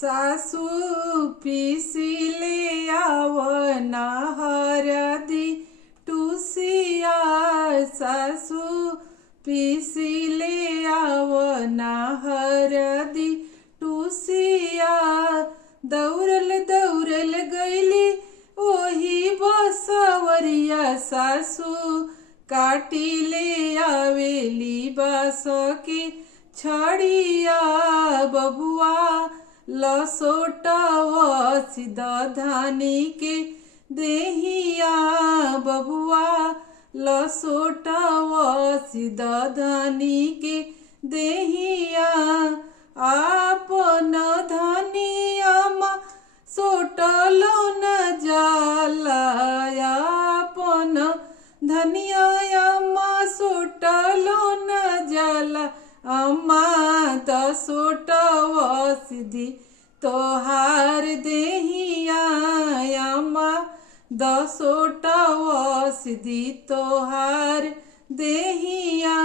सासू पीसिले आवना हरदी टूसिया, सासू पीसिले आवना हरदी टूसिया। दौड़ल दौड़ल गईली ओही बसवरिया, सासू काटिले आवेली बास के छड़िया। बबुआ लसोटवसी दधानी के देहिया, बबुआ लसोटवसी दधानी के देहिया। आपन धनिया मा सोटलो न जाला, आपन धनिया मा सोटलो न जाला। अम्मा दसोटवसी तोहार देहिया, अम्मा दसोटवसी तोहार देहिया।